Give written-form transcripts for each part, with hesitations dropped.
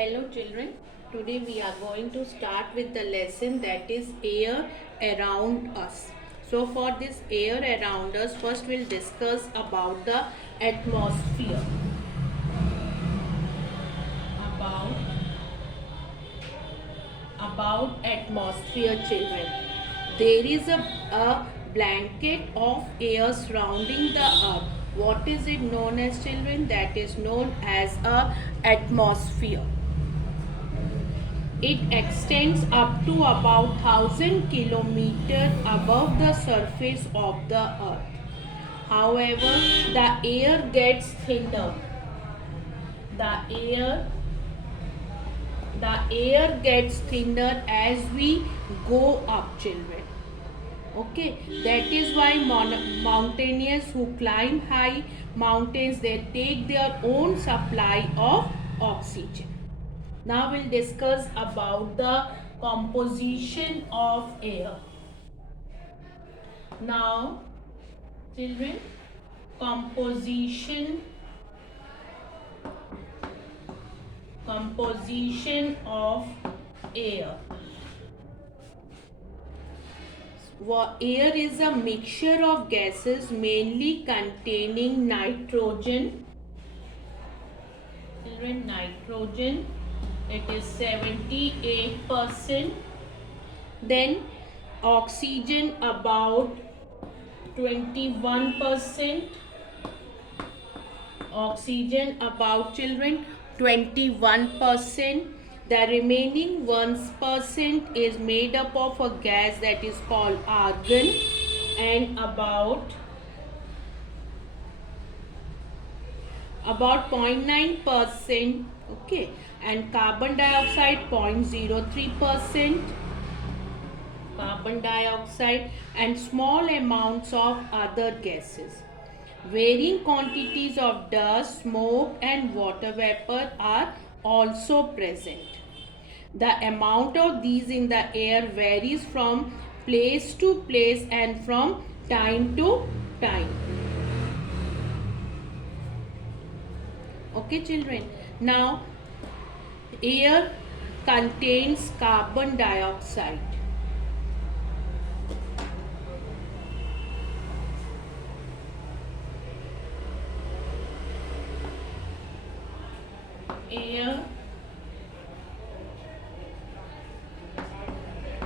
Hello children, today we are going to start with the lesson that is air around us. So for this air around us, first we'll discuss about the atmosphere. About, about atmosphere children. There is a blanket of air surrounding the earth. What is it known as children? That is known as a atmosphere. It extends up to about 1000 kilometers above the surface of the earth. However, the air gets thinner. The air the air gets thinner as we go up, children. Okay, that is why mountaineers who climb high mountains, they take their own supply of oxygen. Now we'll discuss about the composition of air. Now, children, composition of air. Air is a mixture of gases mainly containing nitrogen. Children, nitrogen, it is 78%. Then oxygen about 21%. Oxygen about, children, 21%. The remaining 1% is made up of a gas that is called argon, and about 0.9%, okay, and carbon dioxide 0.03%, carbon dioxide, and small amounts of other gases. Varying quantities of dust, smoke, and water vapor are also present. The amount of these in the air varies from place to place and from time to time. Okay children, now air contains carbon dioxide.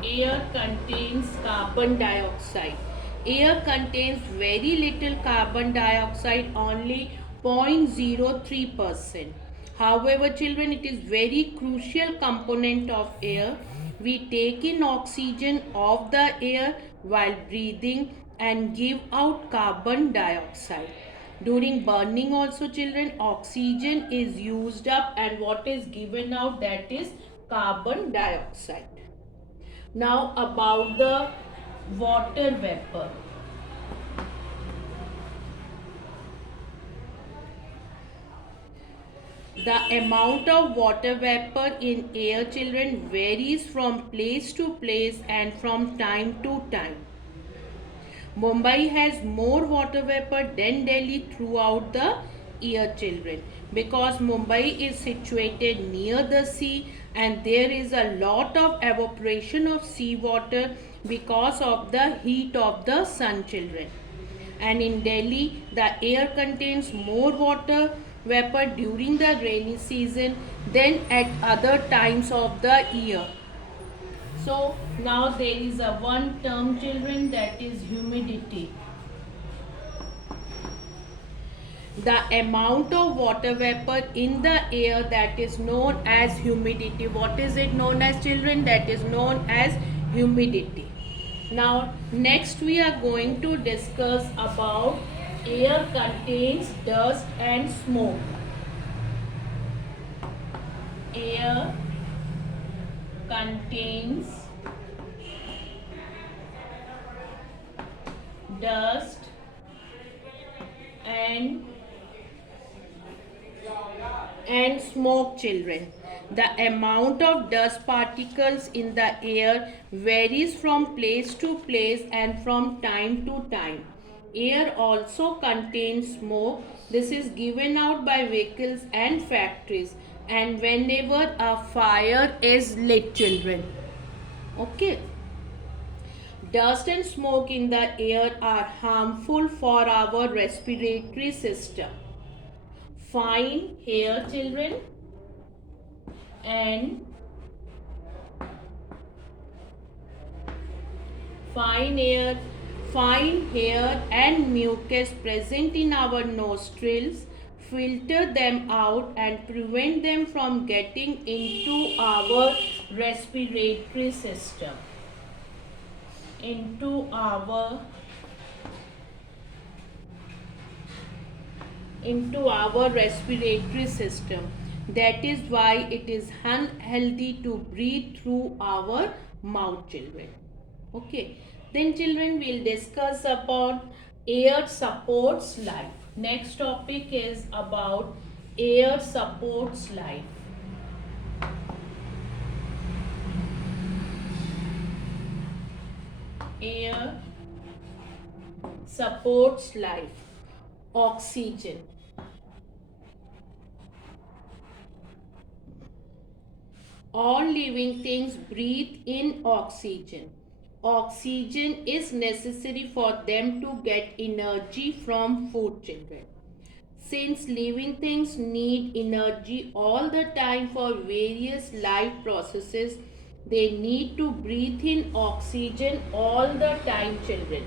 Air contains carbon dioxide. Air contains very little carbon dioxide, only 0.03%. However, children, it is very crucial component of air. We take in oxygen of the air while breathing and give out carbon dioxide. During burning also, children, oxygen is used up and what is given out, that is carbon dioxide. Now about the water vapor. The amount of water vapor in air, children, varies from place to place and from time to time. Mumbai has more water vapor than Delhi throughout the year, children, because Mumbai is situated near the sea and there is a lot of evaporation of seawater because of the heat of the sun, children. And in Delhi, the air contains more water vapor during the rainy season than at other times of the year. So now there is a one term, children, that is humidity. The amount of water vapor in the air, that is known as humidity. What is it known as, children? That is known as humidity. Now next we are going to discuss about air contains dust and smoke. Air contains dust and smoke, children. The amount of dust particles in the air varies from place to place and from time to time. Air also contains smoke. This is given out by vehicles and factories. and whenever a fire is lit, children. Okay. Dust and smoke in the air are harmful for our respiratory system. Fine hair, children, and fine air, fine hair and mucus present in our nostrils, filter them out and prevent them from getting into our respiratory system. Into our respiratory system. That is why it is unhealthy to breathe through our mouth, children. Okay, then children will discuss about air supports life. Next topic is about air supports life. Air supports life. Oxygen. All living things breathe in oxygen. Oxygen is necessary for them to get energy from food, children. Since living things need energy all the time for various life processes, they need to breathe in oxygen all the time, children.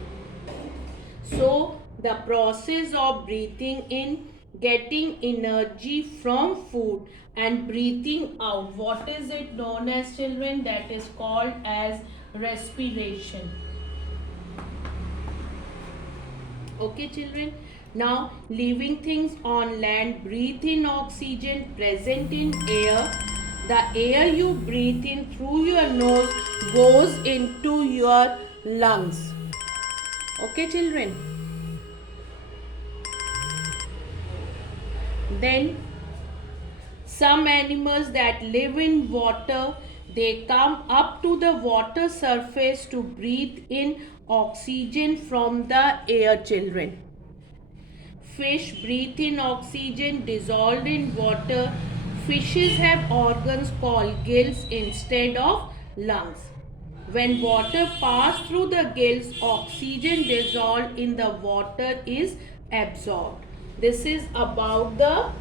So, the process of breathing in, getting energy from food, and breathing out, what is it known as, children? That is called as respiration. Okay, children. Now, living things on land breathe in oxygen present in air. The air you breathe in through your nose goes into your lungs. Okay, children. Then, some animals that live in water, they come up to the water surface to breathe in oxygen from the air, children. Fish breathe in oxygen dissolved in water. Fishes have organs called gills instead of lungs. When water passes through the gills, oxygen dissolved in the water is absorbed. This is about the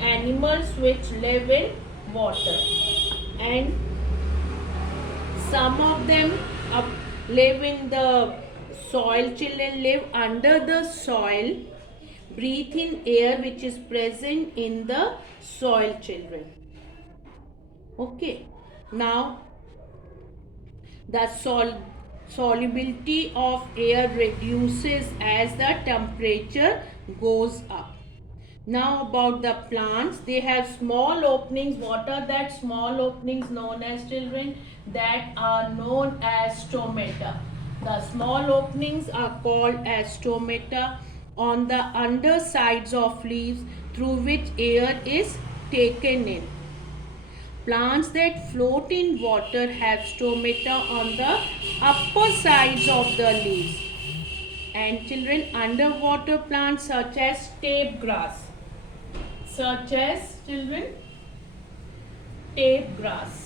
animals which live in water, and some of them live in the soil. Children live under the soil, breathe in air which is present in the soil, children. Okay, now the solubility of air reduces as the temperature goes up. Now about the plants, they have small openings. What are that small openings known as, children? That are known as stomata. The small openings are called as stomata on the undersides of leaves through which air is taken in. Plants that float in water have stomata on the upper sides of the leaves. And children, underwater plants such as tape grass. Such as, children, tape grass.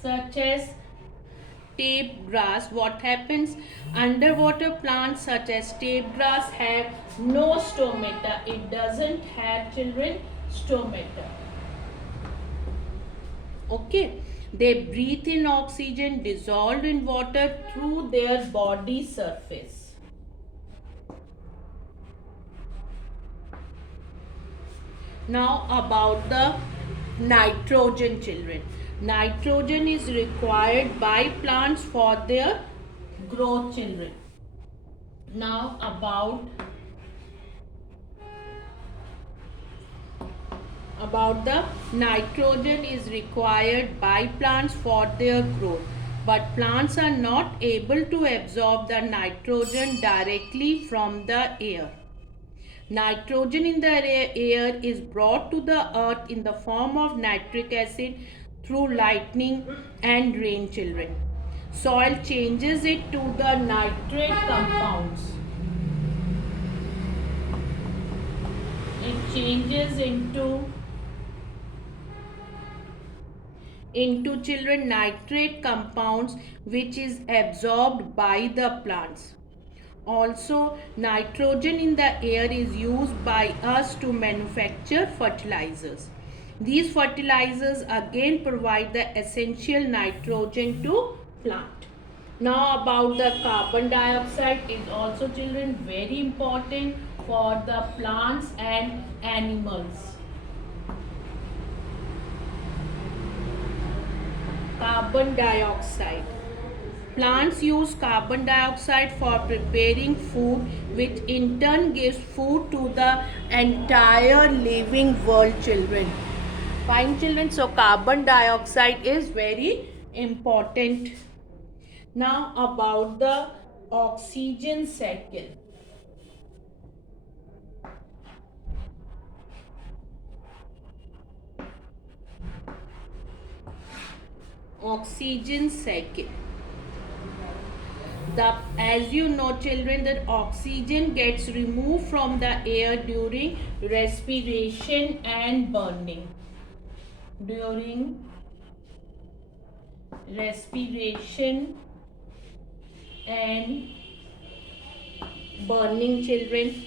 Such as tape grass. What happens? Underwater plants such as tape grass have no stomata. It doesn't have, children, stomata. Okay. They breathe in oxygen dissolved in water through their body surface. Now about the nitrogen, children. Nitrogen is required by plants for their growth, children. Now about the nitrogen is required by plants for their growth, but plants are not able to absorb the nitrogen directly from the air. Nitrogen in the air is brought to the earth in the form of nitric acid through lightning and rain, children. Soil changes it to the nitrate compounds. changes into children nitrate compounds which is absorbed by the plants. Also, nitrogen in the air is used by us to manufacture fertilizers. These fertilizers again provide the essential nitrogen to plant. Now about the carbon dioxide is also children very important for the plants and animals. Carbon dioxide. Plants use carbon dioxide for preparing food, which in turn gives food to the entire living world, children. Fine, children. So, carbon dioxide is very important. Now, about the oxygen cycle. Oxygen cycle. As you know, children, that oxygen gets removed from the air during respiration and burning. During respiration and burning, children.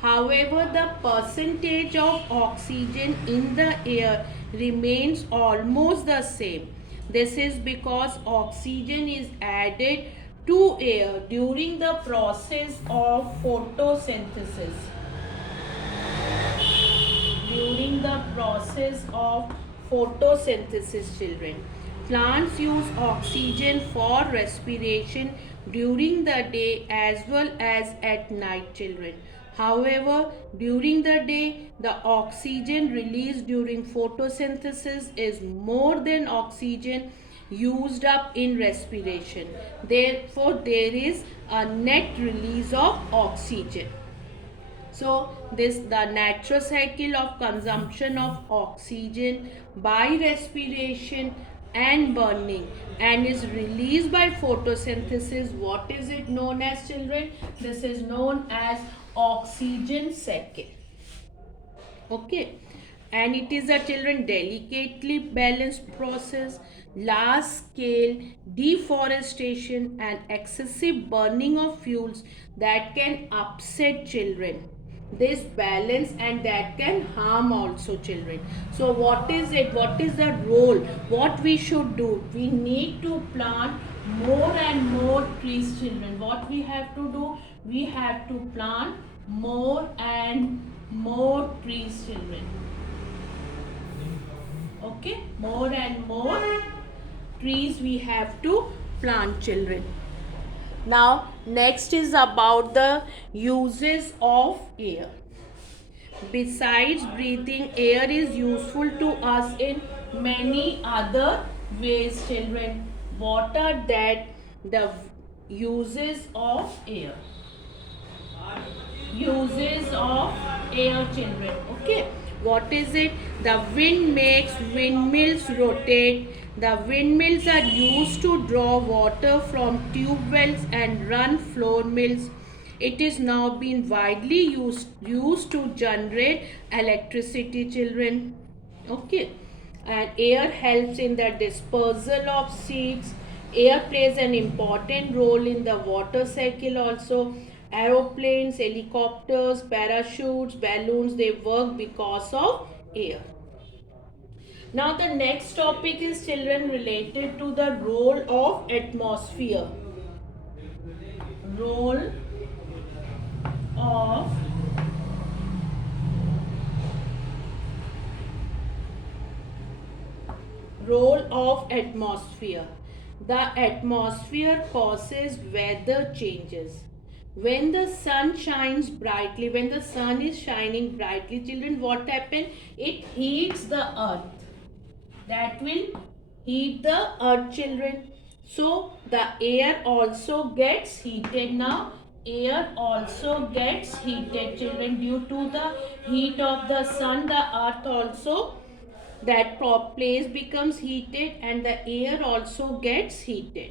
However, the percentage of oxygen in the air remains almost the same. This is because oxygen is added to air during the process of photosynthesis. During the process of photosynthesis, children. Plants use oxygen for respiration during the day as well as at night, children. However, during the day, the oxygen released during photosynthesis is more than oxygen used up in respiration. Therefore, there is a net release of oxygen. So, this the natural cycle of consumption of oxygen by respiration and burning and is released by photosynthesis. What is it known as, children? This is known as oxygen cycle. Okay, and it is a, children, delicately balanced process. Large scale deforestation and excessive burning of fuels that can upset children this balance, and that can harm also children. So what is it, what is the role, what we should do? We need to plant more and more trees, children. What we have to do? We have to plant more and more trees, children. Okay, more and more trees we have to plant, children. Now, next is about the uses of air. Besides breathing, air is useful to us in many other ways, children. What are that? The uses of air. Uses of air, children. Okay. What is it? The wind makes windmills rotate. The windmills are used to draw water from tube wells and run floor mills. It is now being widely used to generate electricity, children. Okay. And air helps in the dispersal of seeds. Air plays an important role in the water cycle also. Aeroplanes, helicopters, parachutes, balloons, they work because of air. Now the next topic is, children, related to the role of atmosphere. Role of atmosphere. The atmosphere causes weather changes. When the sun shines brightly, when the sun is shining brightly, children, what happens? It heats the earth. That will heat the earth, children. So the air also gets heated. Now air also gets heated, children, due to the heat of the sun. The earth also, that place becomes heated and the air also gets heated.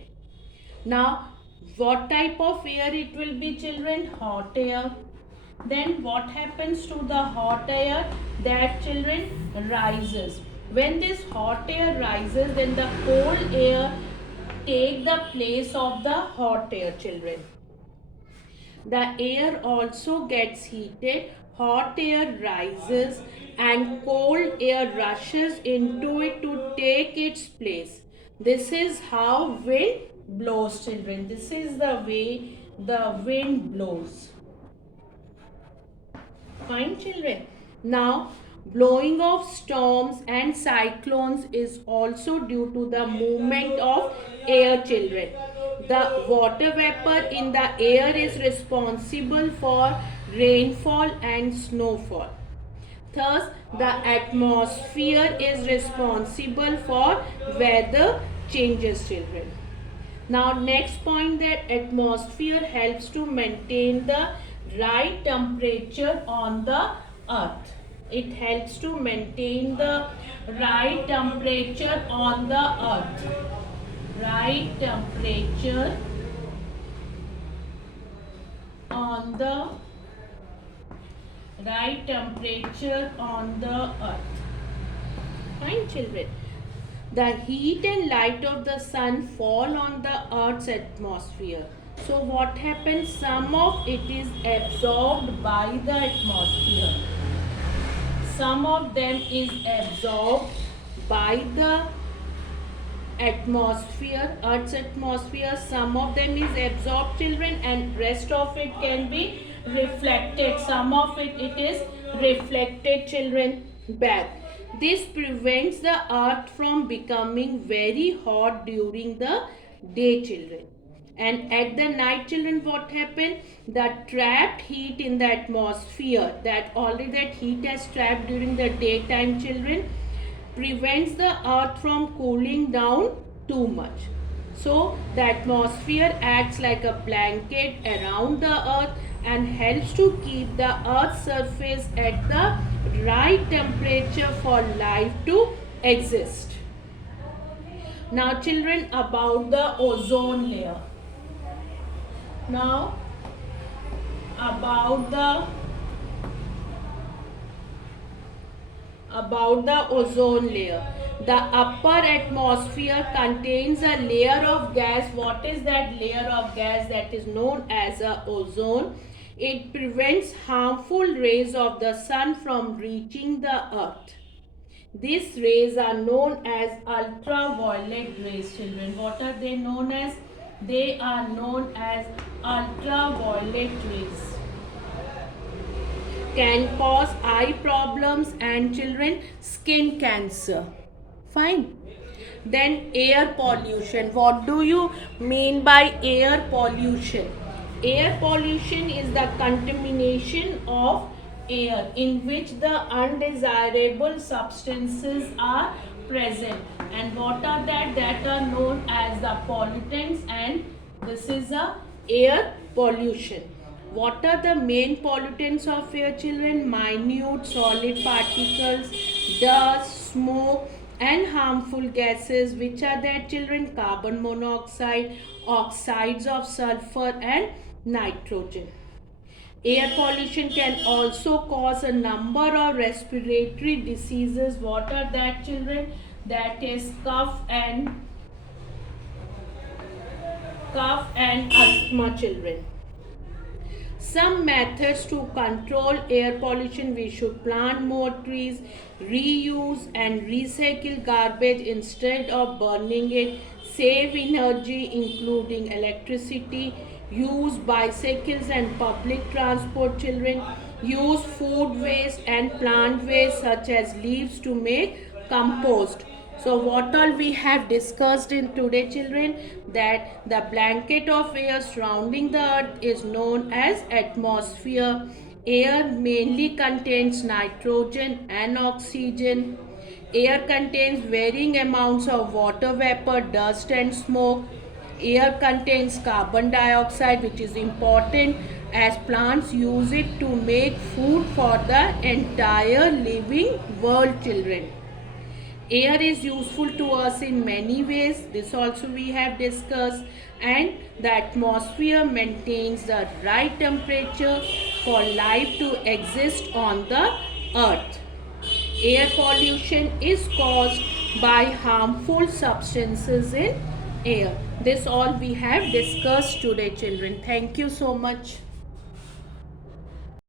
Now what type of air it will be, children? Hot air. Then what happens to the hot air? That children rises. When this hot air rises, then the cold air take the place of the hot air, children. The air also gets heated, hot air rises and cold air rushes into it to take its place. This is how wind blows, children. This is the way the wind blows. Fine, children. Now, blowing of storms and cyclones is also due to the movement of air, children. The water vapor in the air is responsible for rainfall and snowfall. Thus, the atmosphere is responsible for weather changes, children. Now, next point, that atmosphere helps to maintain the right temperature on the earth. It helps to maintain the right temperature on the earth. Right temperature on the earth. Fine, children. The heat and light of the sun fall on the earth's atmosphere. So what happens? Some of it is absorbed by the atmosphere. Some of them is absorbed by the atmosphere, earth's atmosphere. Some of them is absorbed, children, and rest of it can be reflected. Some of it is reflected, children, back. This prevents the earth from becoming very hot during the day, children. And at the night, children, what happened? The trapped heat in the atmosphere, that already that heat has trapped during the daytime, children, prevents the earth from cooling down too much. So the atmosphere acts like a blanket around the earth and helps to keep the earth's surface at the right temperature for life to exist. Now, children, about the ozone layer. Now, about the ozone layer. The upper atmosphere contains a layer of gas. What is that layer of gas? That is known as a ozone. It prevents harmful rays of the sun from reaching the earth. These rays are known as ultraviolet rays, children. What are they known as? They are known as ultraviolet rays. Can cause eye problems and, children, skin cancer. Fine. Then air pollution. What do you mean by air pollution? Air pollution is the contamination of air in which the undesirable substances are present. And what are that? That are known as the pollutants, and this is a air pollution. What are the main pollutants of air, children? Minute solid particles, dust, smoke, and harmful gases. Which are that, children? Carbon monoxide, oxides of sulfur, and nitrogen. Air pollution can also cause a number of respiratory diseases. What are that, children? That is cough and asthma, children. Some methods to control air pollution: we should plant more trees, reuse and recycle garbage instead of burning it, save energy including electricity, use bicycles and public transport, children, use food waste and plant waste such as leaves to make compost. So what all we have discussed in today, children, that the blanket of air surrounding the earth is known as atmosphere. Air mainly contains nitrogen and oxygen. Air contains varying amounts of water vapor, dust and smoke. Air contains carbon dioxide, which is important as plants use it to make food for the entire living world, children. Air is useful to us in many ways. This also we have discussed. And the atmosphere maintains the right temperature for for life to exist on the earth. Air pollution is caused by harmful substances in air. This all we have discussed today, children. Thank you so much.